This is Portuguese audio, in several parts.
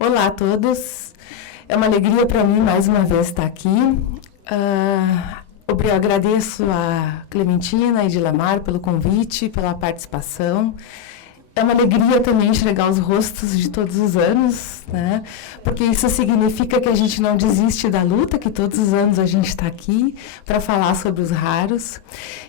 Olá a todos, é uma alegria para mim mais uma vez estar aqui. Eu agradeço a Clementina e Dilamar pelo convite, pela participação. É uma alegria também enxergar os rostos de todos os anos, né? Porque isso significa que a gente não desiste da luta, que todos os anos a gente está aqui para falar sobre os raros.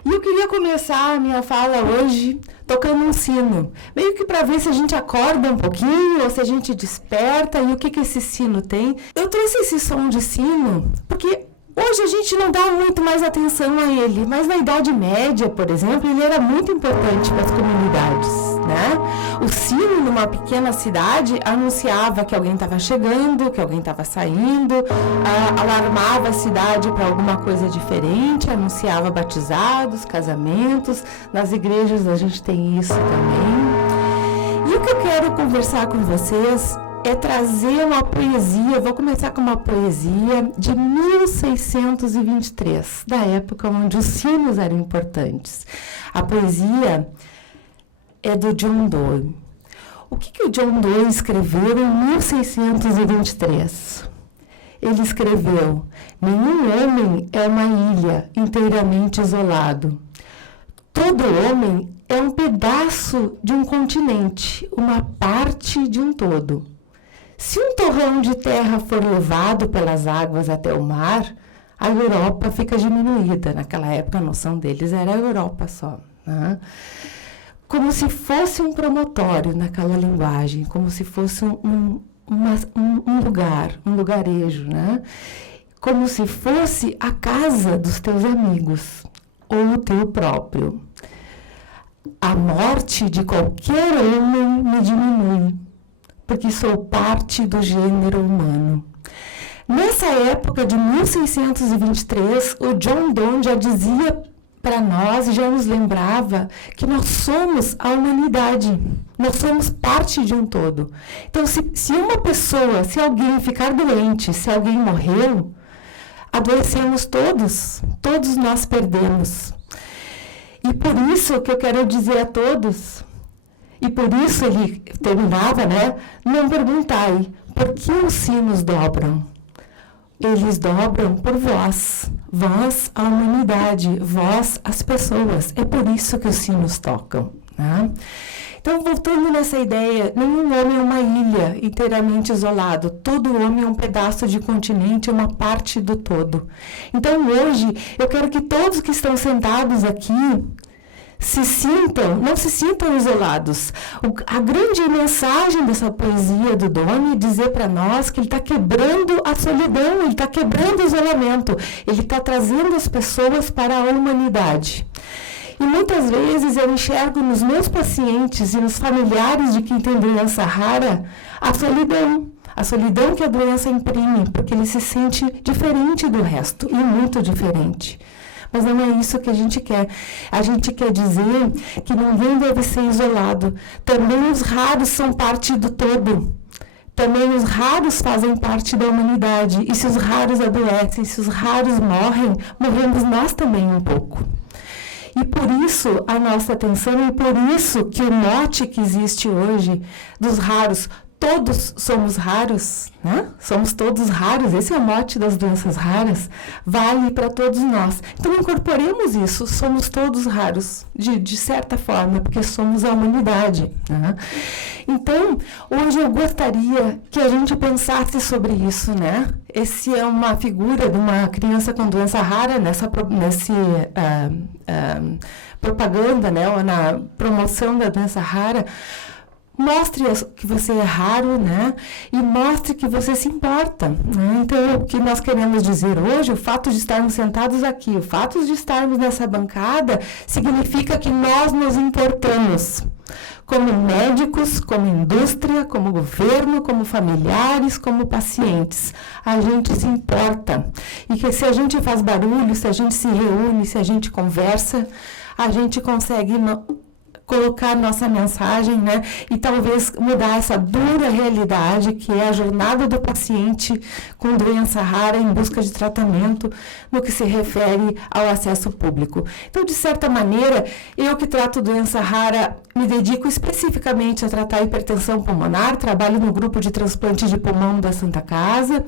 E eu queria começar a minha fala hoje tocando um sino, meio que para ver se a gente acorda um pouquinho ou se a gente desperta e o que esse sino tem. Eu trouxe esse som de sino porque hoje a gente não dá muito mais atenção a ele, mas na Idade Média, por exemplo, ele era muito importante para as comunidades, né? O sino numa pequena cidade anunciava que alguém estava chegando, que alguém estava saindo, alarmava a cidade para alguma coisa diferente, anunciava batizados, casamentos. Nas igrejas a gente tem isso também. E o que eu quero conversar com vocês é trazer uma poesia, vou começar com uma poesia de 1623, da época onde os sinos eram importantes. A poesia é do John Donne. O que o John Donne escreveu em 1623? Ele escreveu: nenhum homem é uma ilha inteiramente isolado. Todo homem é um pedaço de um continente, uma parte de um todo. Se um torrão de terra for levado pelas águas até o mar, a Europa fica diminuída. Naquela época, a noção deles era a Europa só, né? Como se fosse um promontório naquela linguagem, como se fosse um lugar, um lugarejo, né? Como se fosse a casa dos teus amigos, ou o teu próprio. A morte de qualquer homem me diminui, porque sou parte do gênero humano. Nessa época de 1623, o John Donne já dizia para nós e já nos lembrava que nós somos a humanidade, nós somos parte de um todo. Então, se uma pessoa, se alguém ficar doente, se alguém morreu, adoecemos todos nós perdemos. E por isso que eu quero dizer a todos, e por isso ele terminava, né? Não perguntai, por que os sinos dobram? Eles dobram por vós, vós a humanidade, vós as pessoas. É por isso que os sinos tocam, né? Então, voltando nessa ideia, nenhum homem é uma ilha inteiramente isolado. Todo homem é um pedaço de continente, uma parte do todo. Então, hoje, eu quero que todos que estão sentados aqui não se sintam isolados. A grande mensagem dessa poesia do Donne é dizer para nós que ele está quebrando a solidão, ele está quebrando o isolamento, ele está trazendo as pessoas para a humanidade. E muitas vezes eu enxergo nos meus pacientes e nos familiares de quem tem doença rara a solidão que a doença imprime, porque ele se sente diferente do resto, e muito diferente. Mas não é isso que a gente quer. A gente quer dizer que ninguém deve ser isolado. Também os raros são parte do todo. Também os raros fazem parte da humanidade. E se os raros adoecem, se os raros morrem, morremos nós também um pouco. E por isso a nossa atenção, e por isso que o mote que existe hoje dos raros, todos somos raros, né? Somos todos raros, esse é o mote das doenças raras, vale para todos nós. Então, incorporemos isso, somos todos raros, de certa forma, porque somos a humanidade, né? Então, hoje eu gostaria que a gente pensasse sobre isso, né? Esse é uma figura de uma criança com doença rara, nesse propaganda, né? Ou na promoção da doença rara. Mostre que você é raro, né? E mostre que você se importa, né? Então, o que nós queremos dizer hoje, o fato de estarmos sentados aqui, o fato de estarmos nessa bancada, significa que nós nos importamos. Como médicos, como indústria, como governo, como familiares, como pacientes. A gente se importa. E que se a gente faz barulho, se a gente se reúne, se a gente conversa, a gente consegue colocar nossa mensagem, né? E talvez mudar essa dura realidade que é a jornada do paciente com doença rara em busca de tratamento no que se refere ao acesso público. Então, de certa maneira, eu que trato doença rara, me dedico especificamente a tratar a hipertensão pulmonar, trabalho no grupo de transplante de pulmão da Santa Casa,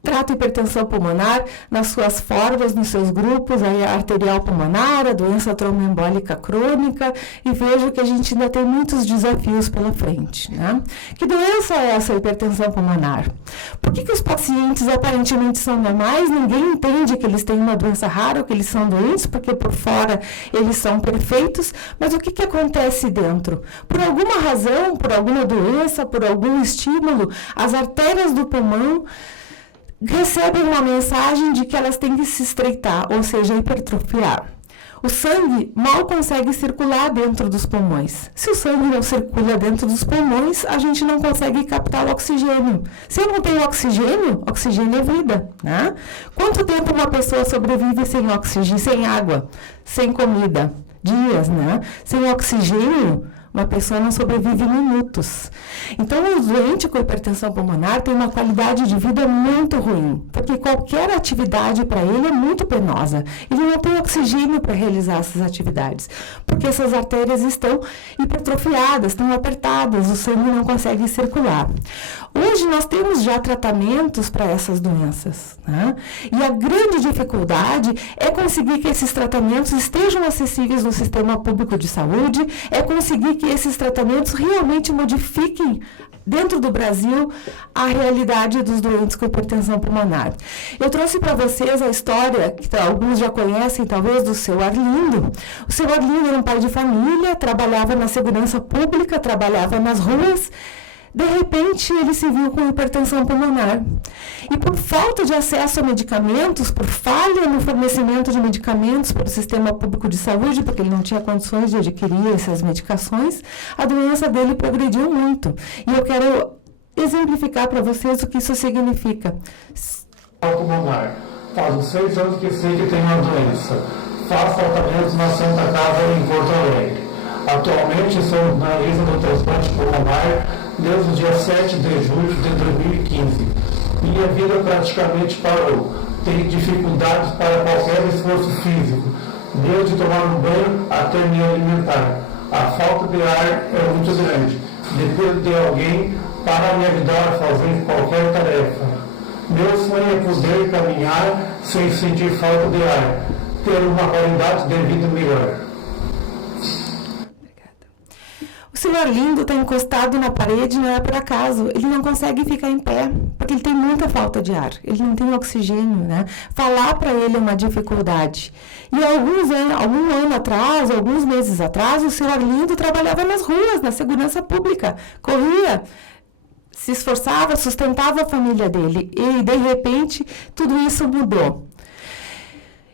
trato hipertensão pulmonar nas suas formas, nos seus grupos, a arterial pulmonar, a doença tromboembólica crônica, e vejo que a gente ainda tem muitos desafios pela frente, né? Que doença é essa hipertensão pulmonar? Por que os pacientes aparentemente são normais? Ninguém entende que eles têm uma doença rara ou que eles são doentes, porque por fora eles são perfeitos, mas o que acontece dentro? Por alguma razão, por alguma doença, por algum estímulo, as artérias do pulmão recebem uma mensagem de que elas têm que se estreitar, ou seja, hipertrofiar. O sangue mal consegue circular dentro dos pulmões. Se o sangue não circula dentro dos pulmões, a gente não consegue captar o oxigênio. Se eu não tenho oxigênio, oxigênio é vida, né? Quanto tempo uma pessoa sobrevive sem oxigênio, sem água, sem comida? Dias, né? Sem oxigênio, uma pessoa não sobrevive minutos. Então, o doente com hipertensão pulmonar tem uma qualidade de vida muito ruim, porque qualquer atividade para ele é muito penosa. Ele não tem oxigênio para realizar essas atividades, porque essas artérias estão hipertrofiadas, estão apertadas, o sangue não consegue circular. Hoje, nós temos já tratamentos para essas doenças, né? E a grande dificuldade é conseguir que esses tratamentos estejam acessíveis no sistema público de saúde, é conseguir que esses tratamentos realmente modifiquem dentro do Brasil a realidade dos doentes com hipertensão pulmonar. Eu trouxe para vocês a história, que alguns já conhecem talvez, do seu Arlindo. O seu Arlindo era um pai de família, trabalhava na segurança pública, trabalhava nas ruas. De repente, ele se viu com hipertensão pulmonar. E por falta de acesso a medicamentos, por falha no fornecimento de medicamentos para o sistema público de saúde, porque ele não tinha condições de adquirir essas medicações, a doença dele progrediu muito. E eu quero exemplificar para vocês o que isso significa. Pulmonar. Faz 6 anos que sei que tenho a doença. Faço tratamentos na Santa Casa em Porto Alegre. Atualmente sou na lista do transplante pulmonar desde o dia 7 de julho de 2015. Minha vida praticamente parou. Tenho dificuldades para qualquer esforço físico, desde tomar um banho até me alimentar. A falta de ar é muito grande. Dependo de alguém para me ajudar a fazer qualquer tarefa. Meu sonho é poder caminhar sem sentir falta de ar, ter uma qualidade de vida melhor. O senhor Arlindo está encostado na parede, não é por acaso. Ele não consegue ficar em pé, porque ele tem muita falta de ar. Ele não tem oxigênio, né? Falar para ele é uma dificuldade. E algum ano atrás, alguns meses atrás, o senhor Arlindo trabalhava nas ruas, na segurança pública. Corria, se esforçava, sustentava a família dele. E, de repente, tudo isso mudou.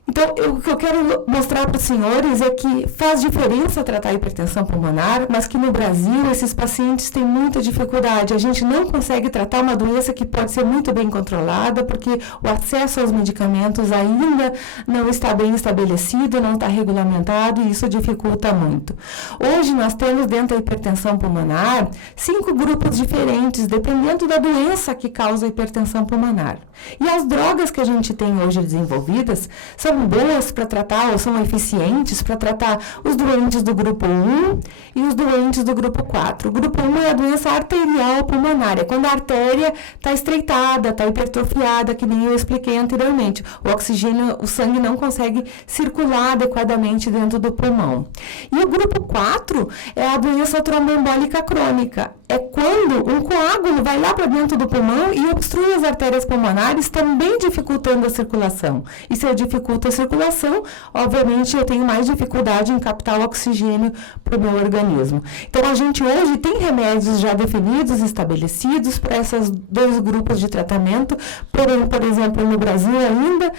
Então, o que eu quero mostrar para os senhores é que faz diferença tratar a hipertensão pulmonar, mas que no Brasil esses pacientes têm muita dificuldade. A gente não consegue tratar uma doença que pode ser muito bem controlada, porque o acesso aos medicamentos ainda não está bem estabelecido, não está regulamentado, e isso dificulta muito. Hoje nós temos dentro da hipertensão pulmonar 5 grupos diferentes, dependendo da doença que causa a hipertensão pulmonar. E as drogas que a gente tem hoje desenvolvidas são boas para tratar, ou são eficientes para tratar os doentes do grupo 1 e os doentes do grupo 4. O grupo 1 é a doença arterial pulmonar, quando a artéria está estreitada, está hipertrofiada, que nem eu expliquei anteriormente. O oxigênio, o sangue não consegue circular adequadamente dentro do pulmão. E o grupo 4 é a doença tromboembólica crônica. É quando um coágulo vai lá para dentro do pulmão e obstrui as artérias pulmonares, também dificultando a circulação. E se eu dificulto a circulação, obviamente eu tenho mais dificuldade em captar o oxigênio para o meu organismo. Então, a gente hoje tem remédios já definidos, estabelecidos para esses 2 grupos de tratamento, porém, por exemplo, no Brasil ainda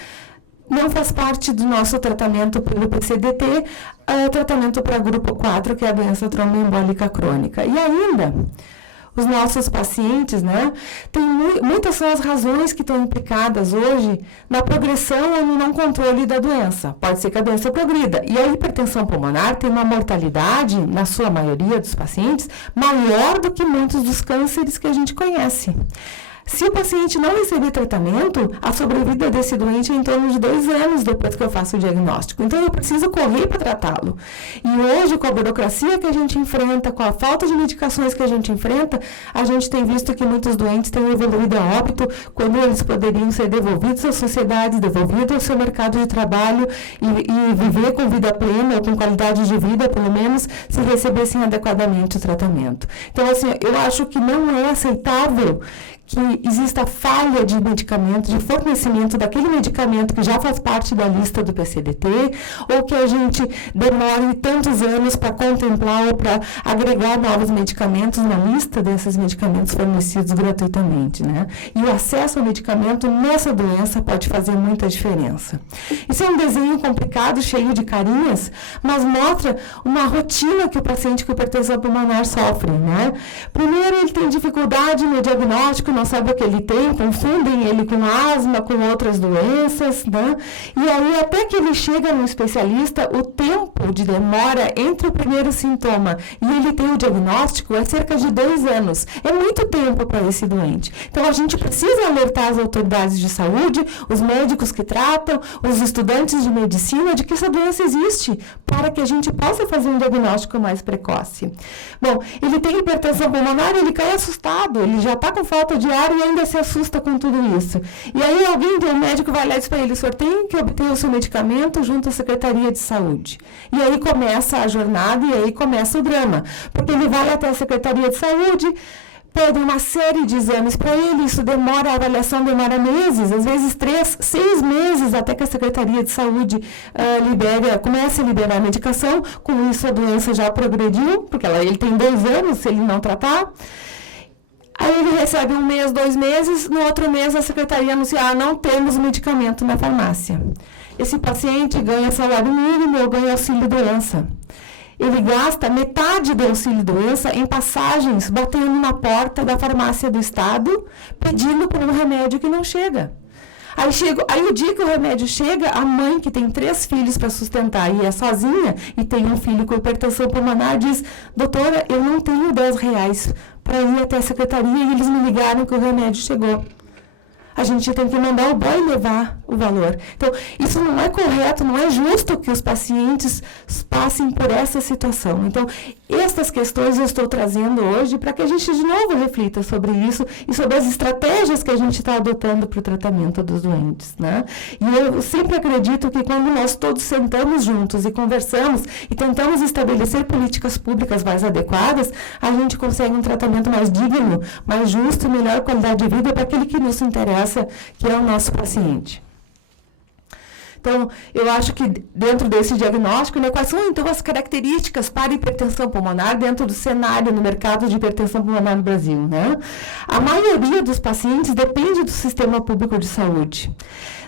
não faz parte do nosso tratamento pelo PCDT, tratamento para grupo 4, que é a doença tromboembólica crônica. E ainda, os nossos pacientes, né? Muitas são as razões que estão implicadas hoje na progressão ou no não controle da doença. Pode ser que a doença progrida. E a hipertensão pulmonar tem uma mortalidade, na sua maioria dos pacientes, maior do que muitos dos cânceres que a gente conhece. Se o paciente não receber tratamento, a sobrevida desse doente é em torno de 2 anos depois que eu faço o diagnóstico. Então, eu preciso correr para tratá-lo. E hoje, com a burocracia que a gente enfrenta, com a falta de medicações que a gente enfrenta, a gente tem visto que muitos doentes têm evoluído a óbito quando eles poderiam ser devolvidos às sociedades, devolvidos ao seu mercado de trabalho e viver com vida plena ou com qualidade de vida, pelo menos, se recebessem adequadamente o tratamento. Então, assim, eu acho que não é aceitável que exista falha de medicamento, de fornecimento daquele medicamento que já faz parte da lista do PCDT, ou que a gente demore tantos anos para contemplar ou para agregar novos medicamentos na lista desses medicamentos fornecidos gratuitamente, né? E o acesso ao medicamento nessa doença pode fazer muita diferença. Isso é um desenho complicado, cheio de carinhas, mas mostra uma rotina que o paciente com hipertensão pulmonar sofre, né? Primeiro, ele tem dificuldade no diagnóstico, não sabe o que ele tem, confundem ele com asma, com outras doenças, né? E aí, até que ele chega no especialista, o tempo de demora entre o primeiro sintoma e ele tem o diagnóstico é cerca de 2 anos. É muito tempo para esse doente. Então, a gente precisa alertar as autoridades de saúde, os médicos que tratam, os estudantes de medicina, de que essa doença existe, para que a gente possa fazer um diagnóstico mais precoce. Bom, ele tem hipertensão pulmonar, ele cai assustado, ele já está com falta de ar e ainda se assusta com tudo isso. E aí o médico vai lá e diz para ele, o senhor tem que obter o seu medicamento junto à Secretaria de Saúde. E aí começa a jornada e aí começa o drama. Porque ele vai até a Secretaria de Saúde, pedem uma série de exames para ele, isso demora, a avaliação demora meses, às vezes 3, 6 meses, até que a Secretaria de Saúde comece a liberar a medicação. Com isso a doença já progrediu, porque ele tem 2 anos se ele não tratar. Aí ele recebe 1 mês, 2 meses, no outro mês a secretaria anuncia, não temos medicamento na farmácia. Esse paciente ganha salário mínimo ou ganha auxílio-doença. Ele gasta metade do auxílio-doença em passagens, batendo na porta da farmácia do Estado, pedindo por um remédio que não chega. Aí o dia que o remédio chega, a mãe, que tem 3 filhos para sustentar e é sozinha, e tem um filho com hipertensão pulmonar, diz, doutora, eu não tenho R$10 para ir até a secretaria e eles me ligaram que o remédio chegou. A gente tem que mandar o boy levar o valor. Então, isso não é correto, não é justo que os pacientes passem por essa situação. Então, estas questões eu estou trazendo hoje para que a gente de novo reflita sobre isso e sobre as estratégias que a gente está adotando para o tratamento dos doentes, né? E eu sempre acredito que quando nós todos sentamos juntos e conversamos e tentamos estabelecer políticas públicas mais adequadas, a gente consegue um tratamento mais digno, mais justo e melhor qualidade de vida para aquele que nos interessa, que é o nosso paciente. Então, eu acho que dentro desse diagnóstico, né, quais são então as características para hipertensão pulmonar dentro do cenário no mercado de hipertensão pulmonar no Brasil, né? A maioria dos pacientes depende do sistema público de saúde.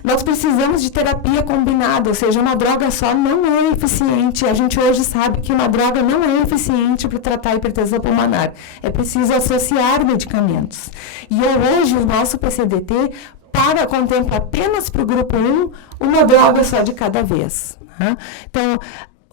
Nós precisamos de terapia combinada, ou seja, uma droga só não é eficiente. A gente hoje sabe que uma droga não é eficiente para tratar a hipertensão pulmonar. É preciso associar medicamentos. E hoje o nosso PCDT contempla apenas para o grupo 1 uma droga só de cada vez. Né? Então,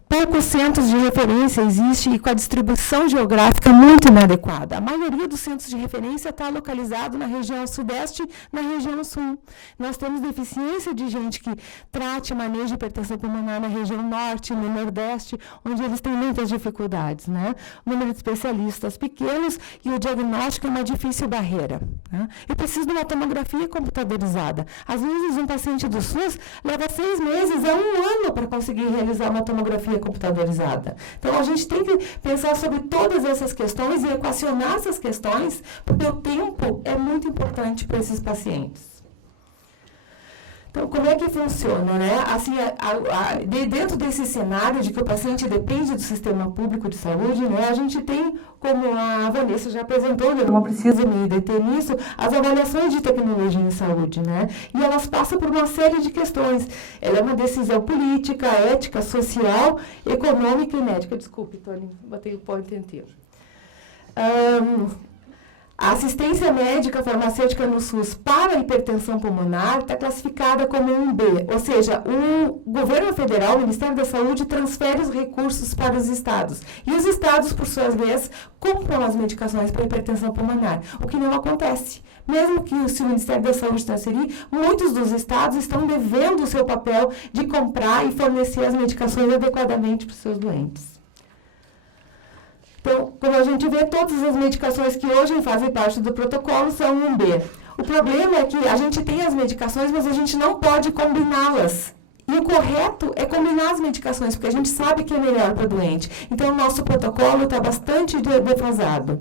poucos centros de referência existem e com a distribuição geográfica muito inadequada. A maioria dos centros de referência está localizado na região sudeste, na região sul. Nós temos deficiência de gente que trate e maneje hipertensão pulmonar na região norte, no nordeste, onde eles têm muitas dificuldades, né? O número de especialistas pequenos e o diagnóstico é uma difícil barreira. Né? Eu preciso de uma tomografia computadorizada. Às vezes, um paciente do SUS leva 6 meses a 1 ano para conseguir realizar uma tomografia computadorizada. Então, a gente tem que pensar sobre todas essas questões e equacionar essas questões, porque o tempo é muito importante para esses pacientes. Então, como é que funciona, né? Assim, dentro desse cenário de que o paciente depende do sistema público de saúde, né, a gente tem, como a Vanessa já apresentou, eu não preciso me deter nisso, as avaliações de tecnologia em saúde, né? E elas passam por uma série de questões. Ela é uma decisão política, ética, social, econômica e médica. Desculpe, Tony, botei o ponto inteiro. A assistência médica farmacêutica no SUS para a hipertensão pulmonar está classificada como 1B, ou seja, o governo federal, o Ministério da Saúde, transfere os recursos para os estados. E os estados, por sua vez, compram as medicações para a hipertensão pulmonar, o que não acontece. Mesmo que se o Ministério da Saúde transferir, muitos dos estados estão devendo o seu papel de comprar e fornecer as medicações adequadamente para os seus doentes. Então, como a gente vê, todas as medicações que hoje fazem parte do protocolo são 1B. O problema é que a gente tem as medicações, mas a gente não pode combiná-las. E o correto é combinar as medicações, porque a gente sabe que é melhor para o doente. Então, o nosso protocolo está bastante defasado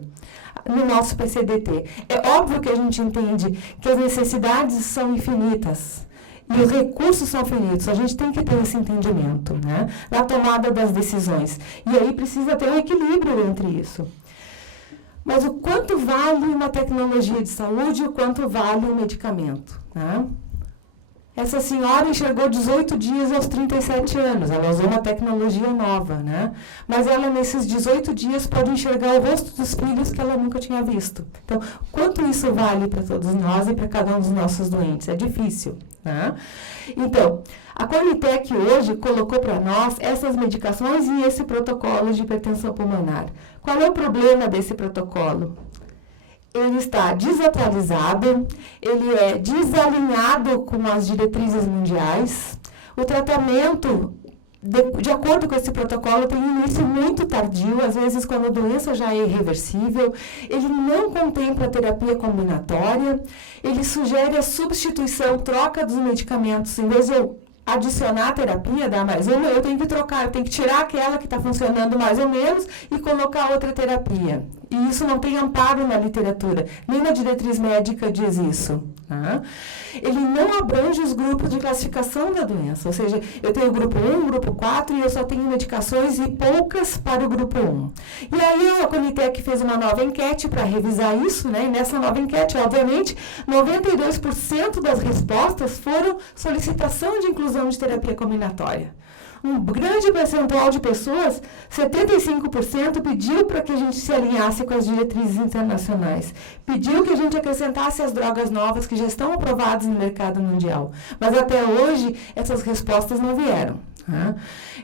no nosso PCDT. É óbvio que a gente entende que as necessidades são infinitas. E os recursos são finitos, a gente tem que ter esse entendimento, né, na tomada das decisões. E aí precisa ter um equilíbrio entre isso. Mas o quanto vale uma tecnologia de saúde e o quanto vale um medicamento, né? Essa senhora enxergou 18 dias aos 37 anos, ela usou uma tecnologia nova, né? Mas ela, nesses 18 dias, pode enxergar o rosto dos filhos que ela nunca tinha visto. Então, quanto isso vale para todos nós e para cada um dos nossos doentes? É difícil, né? Então, a Conitec hoje colocou para nós essas medicações e esse protocolo de hipertensão pulmonar. Qual é o problema desse protocolo? Ele está desatualizado, ele é desalinhado com as diretrizes mundiais. O tratamento, de acordo com esse protocolo, tem início muito tardio, às vezes quando a doença já é irreversível. Ele não contempla terapia combinatória, ele sugere a substituição, troca dos medicamentos. Em vez de eu adicionar a terapia, dar mais uma, eu tenho que trocar, eu tenho que tirar aquela que está funcionando mais ou menos e colocar outra terapia. E isso não tem amparo na literatura, nem na diretriz médica diz isso. Tá? Ele não abrange os grupos de classificação da doença, ou seja, eu tenho o grupo 1, grupo 4 e eu só tenho medicações e poucas para o grupo 1. E aí a Conitec fez uma nova enquete para revisar isso, né? E nessa nova enquete, obviamente, 92% das respostas foram solicitação de inclusão de terapia combinatória. Um grande percentual de pessoas, 75%, pediu para que a gente se alinhasse com as diretrizes internacionais. Pediu que a gente acrescentasse as drogas novas que já estão aprovadas no mercado mundial. Mas até hoje, essas respostas não vieram.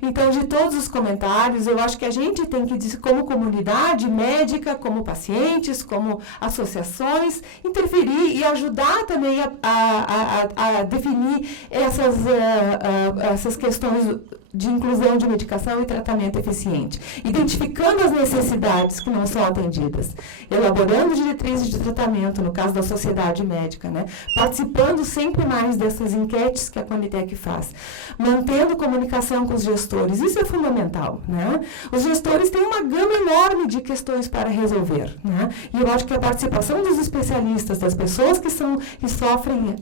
Então, de todos os comentários, eu acho que a gente tem que, como comunidade médica, como pacientes, como associações, interferir e ajudar também a definir essas questões de inclusão de medicação e tratamento eficiente, identificando as necessidades que não são atendidas, elaborando diretrizes de tratamento, no caso da sociedade médica, né? Participando sempre mais dessas enquetes que a Conitec faz, mantendo comunicação com os gestores, isso é fundamental, né? Os gestores têm uma gama enorme de questões para resolver, né? E eu acho que a participação dos especialistas, das pessoas que sofrem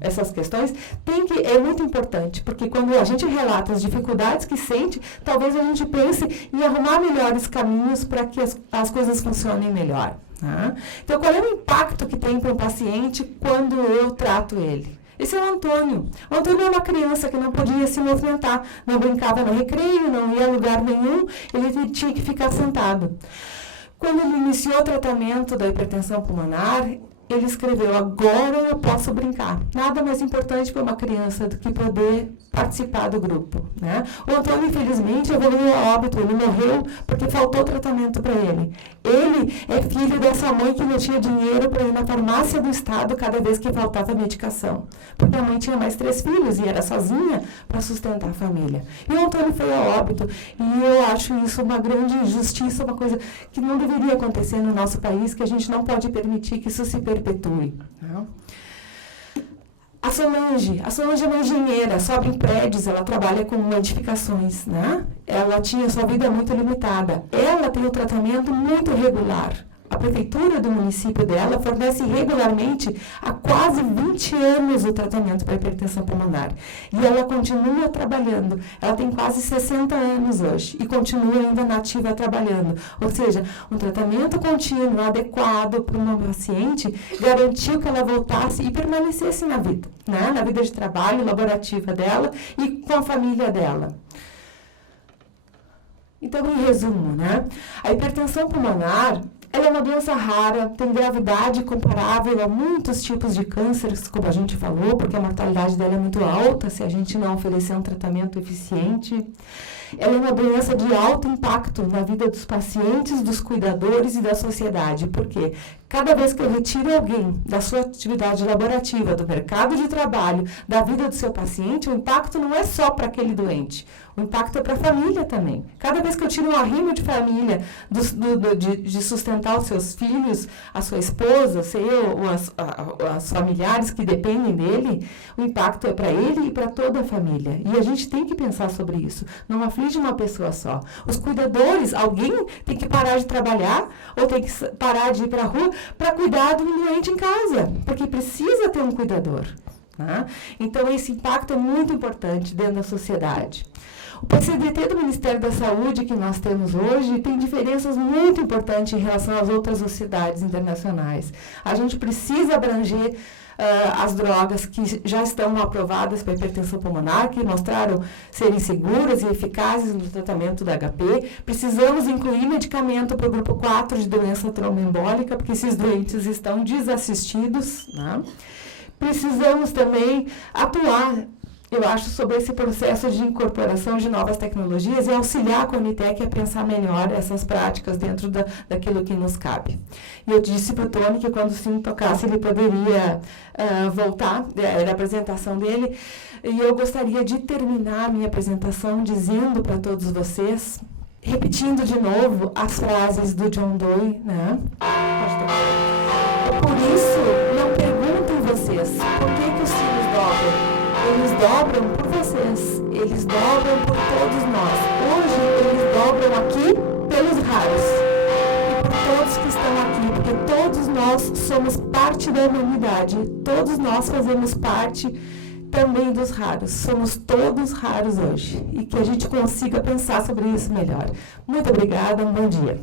essas questões, é muito importante, porque quando a gente relata as dificuldades que sente, talvez a gente pense em arrumar melhores caminhos para que as coisas funcionem melhor. Tá? Então, qual é o impacto que tem para o paciente quando eu trato ele? Esse é o Antônio. O Antônio é uma criança que não podia se movimentar, não brincava no recreio, não ia a lugar nenhum, ele tinha que ficar sentado. Quando ele iniciou o tratamento da hipertensão pulmonar, ele escreveu: agora eu posso brincar. Nada mais importante para uma criança do que poder participar do grupo, né? O Antônio, infelizmente, evoluiu a óbito. Ele morreu porque faltou tratamento para ele. Ele é filho dessa mãe que não tinha dinheiro para ir na farmácia do estado cada vez que faltava medicação. Porque a mãe tinha mais 3 filhos e era sozinha para sustentar a família. E o Antônio foi a óbito. E eu acho isso uma grande injustiça, uma coisa que não deveria acontecer no nosso país, que a gente não pode permitir que isso se perpetue. Não? A Solange é uma engenheira, sobe em prédios, ela trabalha com edificações, né? Ela tinha sua vida muito limitada. Ela tem um tratamento muito regular. A prefeitura do município dela fornece regularmente há quase 20 anos o tratamento para hipertensão pulmonar. E ela continua trabalhando. Ela tem quase 60 anos hoje e continua ainda nativa trabalhando. Ou seja, um tratamento contínuo, adequado para uma paciente, garantiu que ela voltasse e permanecesse na vida, né? Na vida de trabalho, laborativa dela e com a família dela. Então, em resumo, né? A hipertensão pulmonar ela é uma doença rara, tem gravidade comparável a muitos tipos de cânceres, como a gente falou, porque a mortalidade dela é muito alta se a gente não oferecer um tratamento eficiente. Ela é uma doença de alto impacto na vida dos pacientes, dos cuidadores e da sociedade. Por quê? Cada vez que eu retiro alguém da sua atividade laborativa, do mercado de trabalho, da vida do seu paciente, o impacto não é só para aquele doente. O impacto é para a família também. Cada vez que eu tiro um arrimo de família, de sustentar os seus filhos, a sua esposa, ou as familiares que dependem dele, o impacto é para ele e para toda a família. E a gente tem que pensar sobre isso. Não aflige uma pessoa só. Os cuidadores, alguém tem que parar de trabalhar ou tem que parar de ir para a rua para cuidar do doente em casa, porque precisa ter um cuidador. Né? Então, esse impacto é muito importante dentro da sociedade. O PCDT do Ministério da Saúde que nós temos hoje tem diferenças muito importantes em relação às outras sociedades internacionais. A gente precisa abranger as drogas que já estão aprovadas para hipertensão pulmonar, que mostraram serem seguras e eficazes no tratamento da HP. Precisamos incluir medicamento para o grupo 4 de doença tromboembólica, porque esses doentes estão desassistidos. Né? Precisamos também atuar, eu acho, sobre esse processo de incorporação de novas tecnologias e auxiliar a Conitec a pensar melhor essas práticas dentro daquilo que nos cabe. E eu disse para o Tony que quando o sino tocasse ele poderia voltar, era a apresentação dele, e eu gostaria de terminar a minha apresentação dizendo para todos vocês, repetindo de novo as frases do John Dewey, né? Por isso, não perguntem vocês por que os sinos dobram. Eles dobram por vocês, eles dobram por todos nós. Hoje, eles dobram aqui pelos raros e por todos que estão aqui, porque todos nós somos parte da humanidade, todos nós fazemos parte também dos raros. Somos todos raros hoje e que a gente consiga pensar sobre isso melhor. Muito obrigada, um bom dia.